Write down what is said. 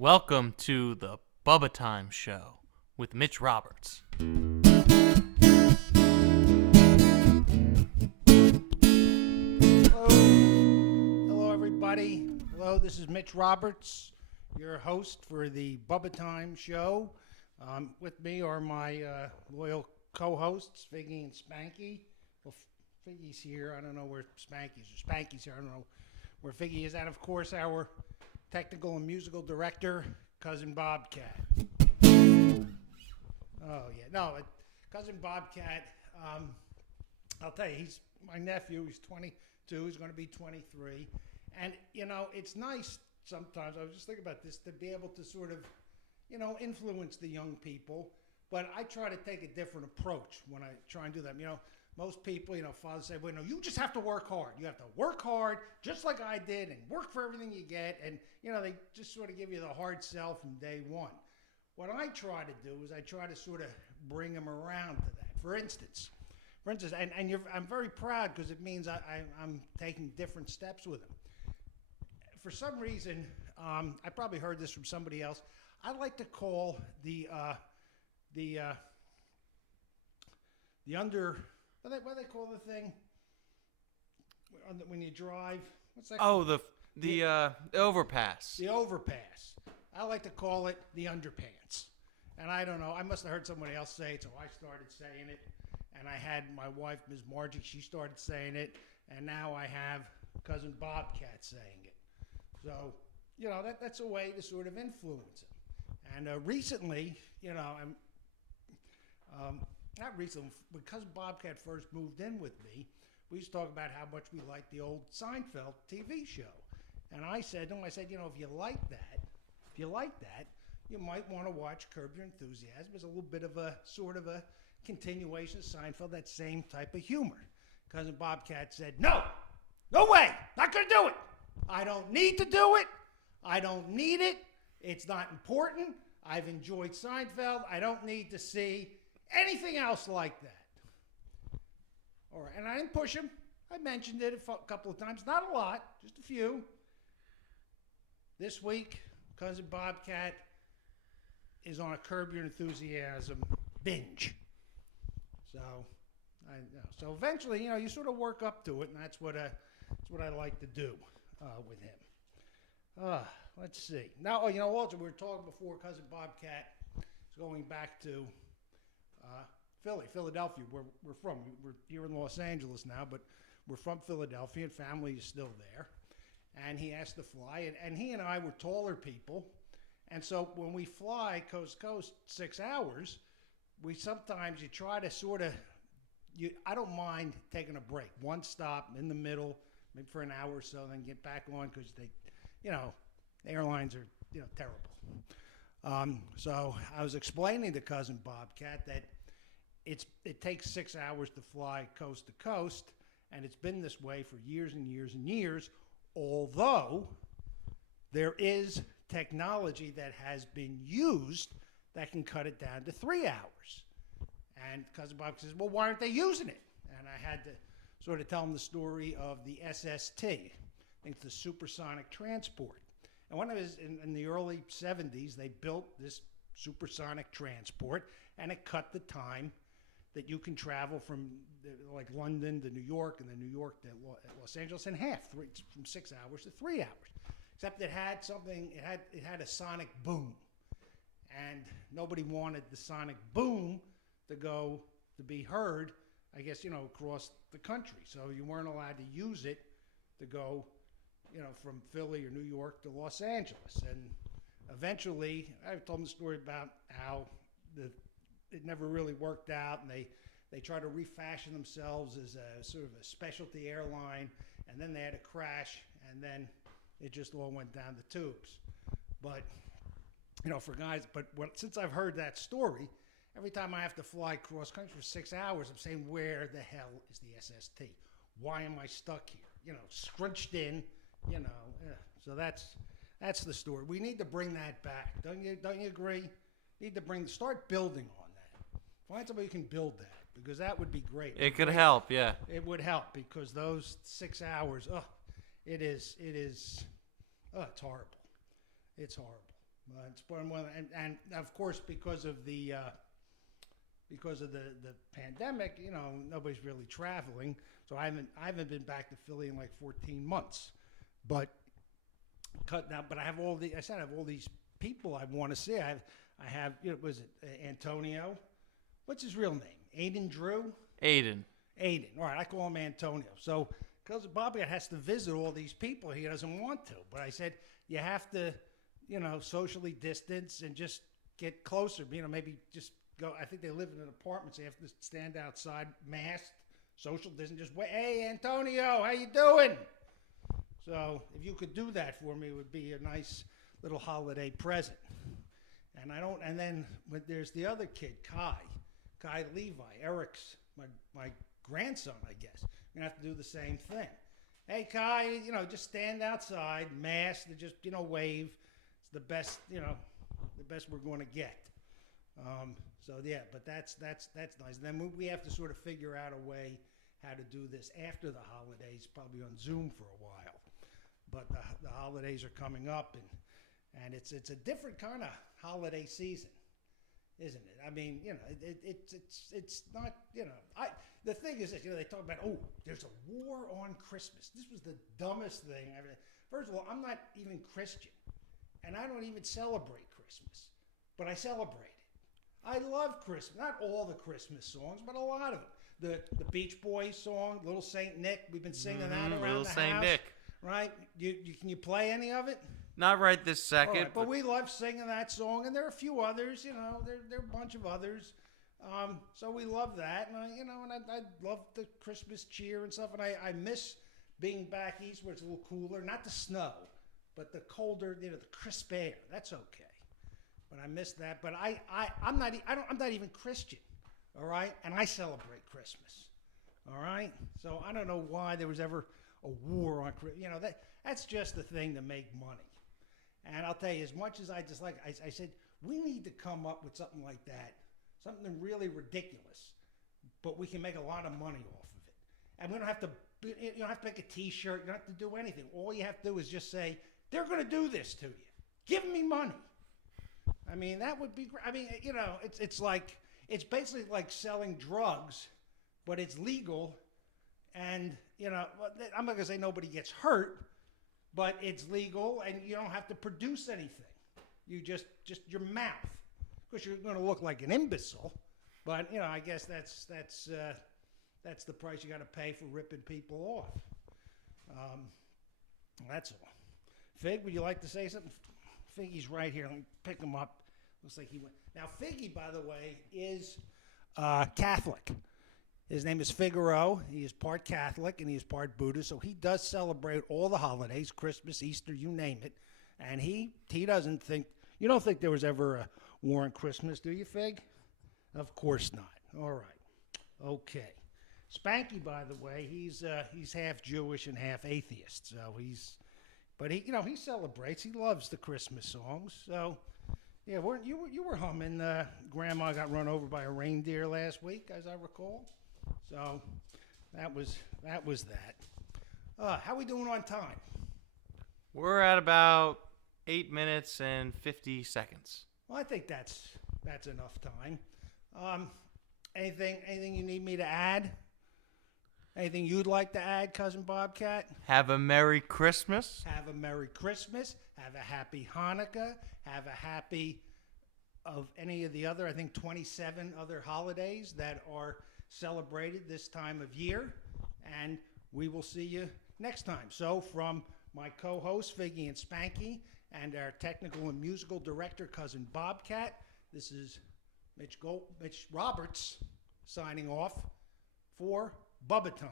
Welcome to the BubbaTime Show with Mitch Roberts. Hello, everybody. Hello, this is Mitch Roberts, your host for the BubbaTime Show. With me are my loyal co-hosts, Figgy and Spanky. Well, Figgy's here. I don't know where Spanky's or Spanky's here. I don't know where Figgy is. And, of course, our technical and musical director, Cousin Bobcat. Oh, yeah. No, Cousin Bobcat, I'll tell you, he's my nephew. He's 22. He's going to be 23. And, you know, it's nice sometimes. I was just thinking about this, to be able to sort of, you know, influence the young people. But I try to take a different approach when I try and do that. You know, most people, you know, fathers say, well, no, you just have to work hard. You have to work hard, just like I did, and work for everything you get. And, you know, they just sort of give you the hard sell from day one. What I try to do is I try to sort of bring them around to that. For instance, and I'm very proud because it means I'm taking different steps with them. For some reason, I probably heard this from somebody else. I like to call the under, what do they call the thing when you drive? What's that? Oh, the overpass. The overpass. I like to call it the underpants. And I don't know, I must have heard somebody else say it, so I started saying it. And I had my wife, Ms. Margie, she started saying it. And now I have Cousin Bobcat saying it. So, you know, that's a way to sort of influence him. And recently, you know, not recently, because Bobcat first moved in with me, we used to talk about how much we liked the old Seinfeld TV show. And I said to him, you know, if you like that, you might want to watch Curb Your Enthusiasm. It's a little bit of a sort of a continuation of Seinfeld, that same type of humor. Cousin Bobcat said, no way, not going to do it. I don't need to do it. I don't need it. It's not important. I've enjoyed Seinfeld. I don't need to see anything else like that. All right, and I didn't push him. I mentioned it a couple of times. Not a lot, just a few. This week, Cousin Bobcat is on a Curb Your Enthusiasm binge. So eventually, you know, you sort of work up to it, and that's what I like to do with him. Let's see. Now, you know, Walter, we were talking before. Cousin Bobcat is going back to Philadelphia, where we're from. We're here in Los Angeles now, but we're from Philadelphia, and family is still there. And he has to fly, and he and I were taller people, and so when we fly coast to coast 6 hours, you try to sort of, I don't mind taking a break, one stop in the middle, maybe for an hour or so, then get back on because they, you know, the airlines are, you know, terrible. So I was explaining to Cousin Bobcat that it takes 6 hours to fly coast to coast, and it's been this way for years and years and years, although there is technology that has been used that can cut it down to 3 hours. And Cousin Bob says, well, why aren't they using it? And I had to sort of tell him the story of the SST. I think it's the supersonic transport. And when it was in the early 70s, they built this supersonic transport, and it cut the time that you can travel from like London to New York, and then New York to Los Angeles in half, from 6 hours to 3 hours. Except it had something, it had a sonic boom. And nobody wanted the sonic boom to be heard, I guess, you know, across the country. So you weren't allowed to use it to go, you know, from Philly or New York to Los Angeles. And eventually, I told them the story about how it never really worked out, and they tried to refashion themselves as a sort of a specialty airline, and then they had a crash, and then it just all went down the tubes. But, you know, since I've heard that story, every time I have to fly cross country for 6 hours, I'm saying, where the hell is the SST? Why am I stuck here? You know, scrunched in, you know. So that's the story. We need to bring that back. Don't you agree? Start building on that. Find somebody who can build that, because that would be great. It could help, yeah. It would help, because those 6 hours, it's horrible. It's horrible. It's part of one, and of course because of the pandemic, nobody's really traveling. So I haven't been back to Philly in like 14 months. But I have all these people I want to see. I have was it Antonio? What's his real name? Aiden Drew? Aiden. All right, I call him Antonio. So because Bobby has to visit all these people, he doesn't want to. But I said you have to, socially distance and just get closer. Maybe just go. I think they live in an apartment, so you have to stand outside, masked, social distance. Just wait. Hey, Antonio, how you doing? So if you could do that for me, it would be a nice little holiday present. And then there's the other kid, Kai Levi, Eric's my grandson, I guess. We're gonna have to do the same thing. Hey, Kai, just stand outside, masked, and just wave. It's the best, the best we're going to get. So yeah, but that's nice. And then we have to sort of figure out a way how to do this after the holidays, probably on Zoom for a while. But the holidays are coming up, and it's a different kind of holiday season, isn't it? I mean, it's not, the thing is this, they talk about, there's a war on Christmas. This was the dumbest thing ever. First of all, I'm not even Christian, and I don't even celebrate Christmas, but I celebrate it. I love Christmas. Not all the Christmas songs, but a lot of them. The Beach Boys song, Little Saint Nick, we've been singing that around Little the Saint house. Nick. Right? Can you play any of it? Not right this second. Right, but we love singing that song, and there are a few others. There are a bunch of others. So we love that, and I love the Christmas cheer and stuff. And I miss being back east where it's a little cooler, not the snow, but the colder, the crisp air. That's okay. But I miss that. But I'm not even Christian. All right, and I celebrate Christmas. All right, so I don't know why there was ever a war on Christmas. That's just the thing to make money. And I'll tell you, as much as I dislike, I said we need to come up with something like that, something really ridiculous, but we can make a lot of money off of it. And we don't have to. You don't have to make a T-shirt. You don't have to do anything. All you have to do is just say they're going to do this to you. Give me money. I mean, that would be great. I mean, it's basically like selling drugs, but it's legal, and I'm not gonna say nobody gets hurt, but it's legal, and you don't have to produce anything. You just your mouth. Of course, you're going to look like an imbecile, but I guess that's the price you got to pay for ripping people off. That's all. Fig, would you like to say something? Figgy's right here. Let me pick him up. Looks like he went. Now, Figgy, by the way, is Catholic. His name is Figaro. He is part Catholic and he is part Buddhist, so he does celebrate all the holidays, Christmas, Easter, you name it. And he doesn't think, you don't think there was ever a war on Christmas, do you, Fig? Of course not. All right. Okay. Spanky, by the way, he's half Jewish and half atheist, so he celebrates. He loves the Christmas songs. So, yeah, you were humming. Grandma got run over by a reindeer last week, as I recall. So that was that. How we doing on time? We're at about 8 minutes and 50 seconds. Well, I think that's enough time. Anything you need me to add? Anything you'd like to add, Cousin Bobcat? Have a Merry Christmas. Have a Merry Christmas. Have a Happy Hanukkah. Have a happy of any of the other, I think, 27 other holidays that are celebrated this time of year. And we will see you next time. So from my co-host, Figgy and Spanky, and our technical and musical director, Cousin Bobcat, this is Mitch Roberts signing off for BubbaTime.